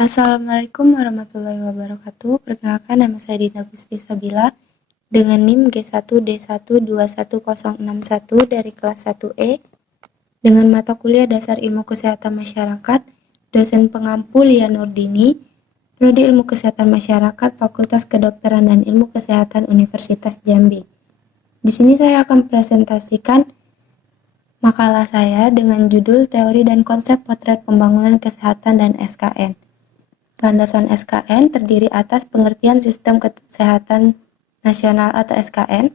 Assalamualaikum warahmatullahi wabarakatuh. Perkenalkan, nama saya Dina Gusti Sabila dengan NIM G1D1211061 dari kelas 1E dengan mata kuliah Dasar Ilmu Kesehatan Masyarakat, dosen pengampu Lia Nurdini, Prodi Ilmu Kesehatan Masyarakat, Fakultas Kedokteran dan Ilmu Kesehatan Universitas Jambi. Di sini saya akan presentasikan makalah saya dengan judul Teori dan Konsep Potret Pembangunan Kesehatan dan SKN. Landasan SKN terdiri atas pengertian Sistem Kesehatan Nasional atau SKN.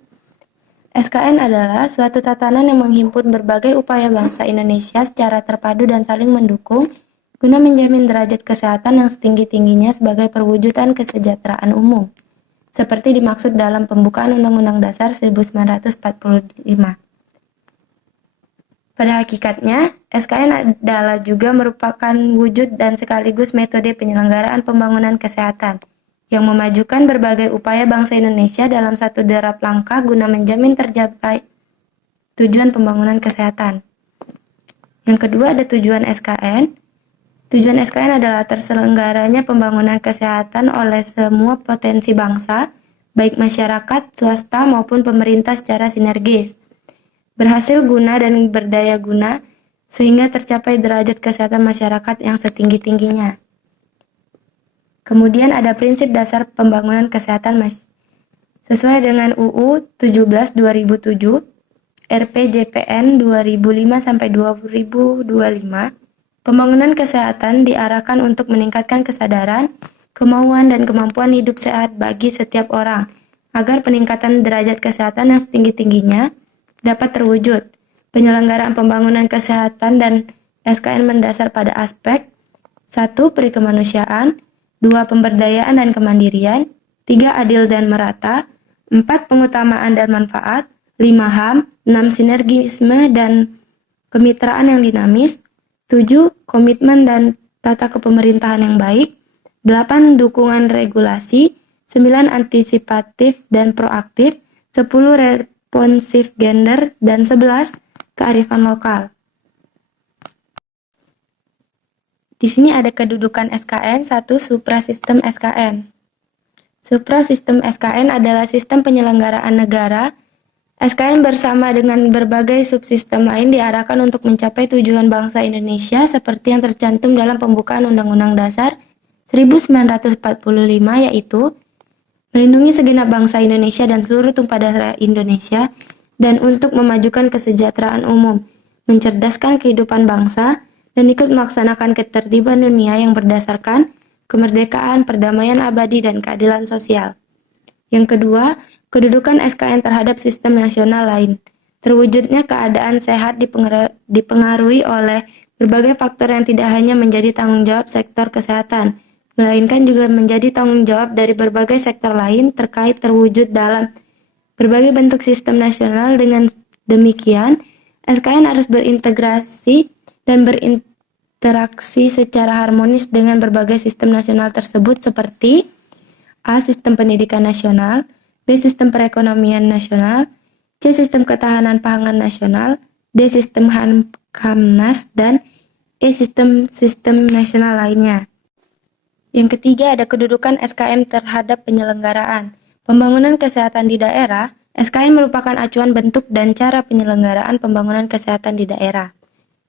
SKN adalah suatu tatanan yang menghimpun berbagai upaya bangsa Indonesia secara terpadu dan saling mendukung guna menjamin derajat kesehatan yang setinggi-tingginya sebagai perwujudan kesejahteraan umum, seperti dimaksud dalam pembukaan Undang-Undang Dasar 1945. Pada hakikatnya, SKN adalah juga merupakan wujud dan sekaligus metode penyelenggaraan pembangunan kesehatan yang memajukan berbagai upaya bangsa Indonesia dalam satu derap langkah guna menjamin tercapai tujuan pembangunan kesehatan. Yang kedua ada tujuan SKN. Tujuan SKN adalah terselenggaranya pembangunan kesehatan oleh semua potensi bangsa, baik masyarakat, swasta maupun pemerintah secara sinergis, berhasil guna dan berdaya guna, sehingga tercapai derajat kesehatan masyarakat yang setinggi-tingginya. Kemudian ada prinsip dasar pembangunan kesehatan sesuai dengan UU 17/2007, RPJPN 2005-2025, pembangunan kesehatan diarahkan untuk meningkatkan kesadaran, kemauan, dan kemampuan hidup sehat bagi setiap orang, agar peningkatan derajat kesehatan yang setinggi-tingginya dapat terwujud. Penyelenggaraan pembangunan kesehatan dan SKN mendasar pada aspek 1. Perikemanusiaan, 2. Pemberdayaan dan kemandirian, 3. Adil dan merata, 4. Pengutamaan dan manfaat, 5. HAM, 6. Sinergisme dan kemitraan yang dinamis, 7. Komitmen dan tata kepemerintahan yang baik, 8. Dukungan regulasi, 9. Antisipatif dan proaktif, 10. Responsif gender, dan 11. Kearifan lokal. Di sini ada kedudukan SKN. 1. Suprasistem SKN. Suprasistem SKN adalah sistem penyelenggaraan negara. SKN bersama dengan berbagai subsistem lain diarahkan untuk mencapai tujuan bangsa Indonesia seperti yang tercantum dalam pembukaan Undang-Undang Dasar 1945, yaitu melindungi segenap bangsa Indonesia dan seluruh tumpah darah Indonesia, dan untuk memajukan kesejahteraan umum, mencerdaskan kehidupan bangsa, dan ikut melaksanakan ketertiban dunia yang berdasarkan kemerdekaan, perdamaian abadi, dan keadilan sosial. Yang kedua, kedudukan SKN terhadap sistem nasional lain. Terwujudnya keadaan sehat dipengaruhi oleh berbagai faktor yang tidak hanya menjadi tanggung jawab sektor kesehatan, melainkan juga menjadi tanggung jawab dari berbagai sektor lain terkait terwujud dalam berbagai bentuk sistem nasional. Dengan demikian, SKN harus berintegrasi dan berinteraksi secara harmonis dengan berbagai sistem nasional tersebut seperti A. Sistem pendidikan nasional, B. Sistem perekonomian nasional, C. Sistem ketahanan pangan nasional, D. Sistem Hamnas, dan E. Sistem nasional lainnya. Yang ketiga ada kedudukan SKN terhadap penyelenggaraan. Pembangunan kesehatan di daerah, SKN merupakan acuan bentuk dan cara penyelenggaraan pembangunan kesehatan di daerah.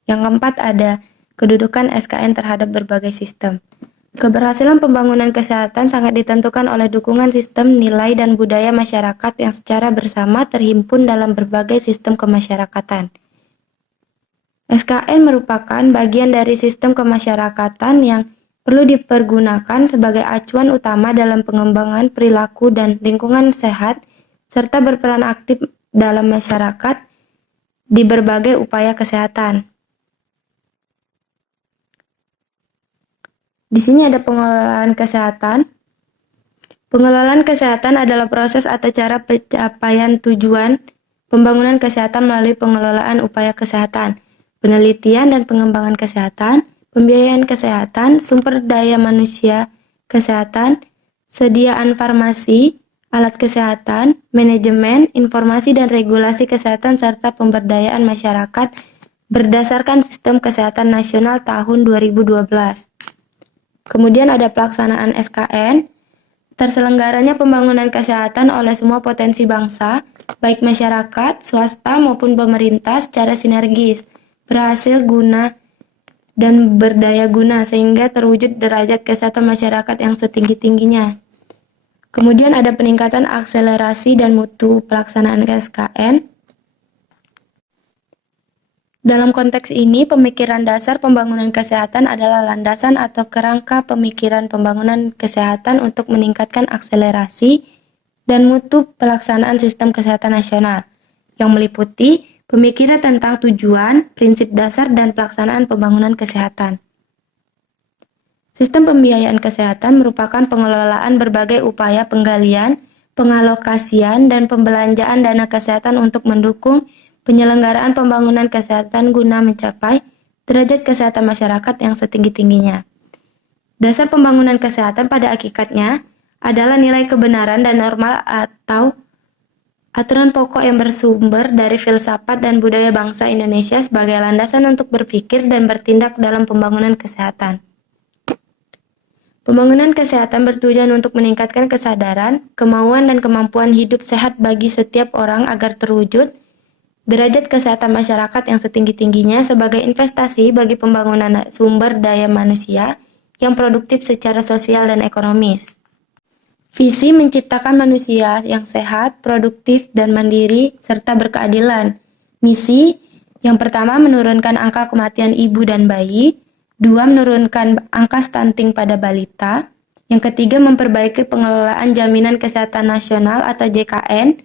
Yang keempat ada kedudukan SKN terhadap berbagai sistem. Keberhasilan pembangunan kesehatan sangat ditentukan oleh dukungan sistem, nilai, dan budaya masyarakat yang secara bersama terhimpun dalam berbagai sistem kemasyarakatan. SKN merupakan bagian dari sistem kemasyarakatan yang perlu dipergunakan sebagai acuan utama dalam pengembangan perilaku dan lingkungan sehat, serta berperan aktif dalam masyarakat di berbagai upaya kesehatan. Di sini ada pengelolaan kesehatan. Pengelolaan kesehatan adalah proses atau cara pencapaian tujuan pembangunan kesehatan melalui pengelolaan upaya kesehatan, penelitian dan pengembangan kesehatan, pembiayaan kesehatan, sumber daya manusia kesehatan, sediaan farmasi, alat kesehatan, manajemen, informasi dan regulasi kesehatan, serta pemberdayaan masyarakat berdasarkan Sistem Kesehatan Nasional tahun 2012. Kemudian ada pelaksanaan SKN, terselenggaranya pembangunan kesehatan oleh semua potensi bangsa, baik masyarakat, swasta maupun pemerintah secara sinergis, berhasil guna dan berdaya guna sehingga terwujud derajat kesehatan masyarakat yang setinggi-tingginya. Kemudian ada peningkatan akselerasi dan mutu pelaksanaan SKN. Dalam konteks ini, pemikiran dasar pembangunan kesehatan adalah landasan atau kerangka pemikiran pembangunan kesehatan untuk meningkatkan akselerasi dan mutu pelaksanaan sistem kesehatan nasional, yang meliputi pemikiran tentang tujuan, prinsip dasar, dan pelaksanaan pembangunan kesehatan. Sistem pembiayaan kesehatan merupakan pengelolaan berbagai upaya penggalian, pengalokasian, dan pembelanjaan dana kesehatan untuk mendukung penyelenggaraan pembangunan kesehatan guna mencapai derajat kesehatan masyarakat yang setinggi-tingginya. Dasar pembangunan kesehatan pada hakikatnya adalah nilai kebenaran dan normal atau aturan pokok yang bersumber dari filsafat dan budaya bangsa Indonesia sebagai landasan untuk berpikir dan bertindak dalam pembangunan kesehatan. Pembangunan kesehatan bertujuan untuk meningkatkan kesadaran, kemauan, dan kemampuan hidup sehat bagi setiap orang agar terwujud derajat kesehatan masyarakat yang setinggi-tingginya sebagai investasi bagi pembangunan sumber daya manusia yang produktif secara sosial dan ekonomis. Visi menciptakan manusia yang sehat, produktif, dan mandiri, serta berkeadilan. Misi yang pertama menurunkan angka kematian ibu dan bayi, 2. Menurunkan angka stunting pada balita, yang ketiga memperbaiki pengelolaan jaminan kesehatan nasional atau JKN,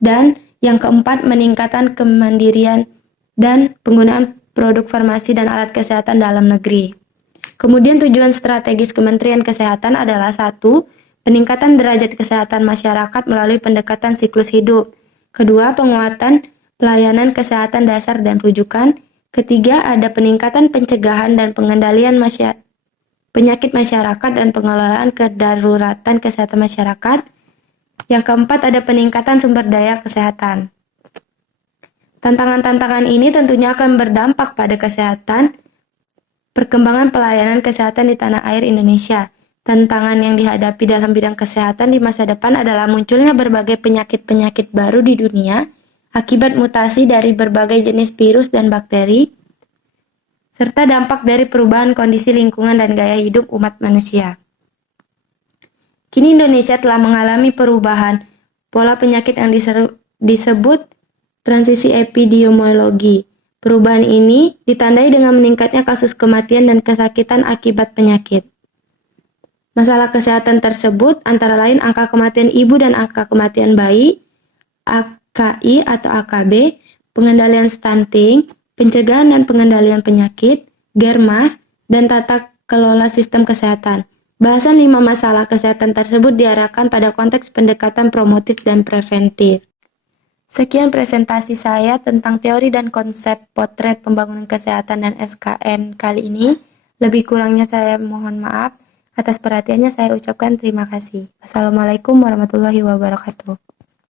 dan yang keempat, meningkatkan kemandirian dan penggunaan produk farmasi dan alat kesehatan dalam negeri. Kemudian tujuan strategis Kementerian Kesehatan adalah 1. Peningkatan derajat kesehatan masyarakat melalui pendekatan siklus hidup. 2. Penguatan pelayanan kesehatan dasar dan rujukan. 3. Ada peningkatan pencegahan dan pengendalian penyakit masyarakat dan pengelolaan kedaruratan kesehatan masyarakat. Yang keempat, ada peningkatan sumber daya kesehatan. Tantangan-tantangan ini tentunya akan berdampak pada kesehatan, perkembangan pelayanan kesehatan di tanah air Indonesia. Tantangan yang dihadapi dalam bidang kesehatan di masa depan adalah munculnya berbagai penyakit-penyakit baru di dunia akibat mutasi dari berbagai jenis virus dan bakteri, serta dampak dari perubahan kondisi lingkungan dan gaya hidup umat manusia. Kini Indonesia telah mengalami perubahan pola penyakit yang disebut transisi epidemiologi. Perubahan ini ditandai dengan meningkatnya kasus kematian dan kesakitan akibat penyakit. Masalah kesehatan tersebut antara lain angka kematian ibu dan angka kematian bayi, AKI atau AKB, pengendalian stunting, pencegahan dan pengendalian penyakit, Germas, dan tata kelola sistem kesehatan. Bahasan 5 masalah kesehatan tersebut diarahkan pada konteks pendekatan promotif dan preventif. Sekian presentasi saya tentang teori dan konsep potret pembangunan kesehatan dan SKN kali ini. Lebih kurangnya saya mohon maaf. Atas perhatiannya saya ucapkan terima kasih. Assalamualaikum warahmatullahi wabarakatuh.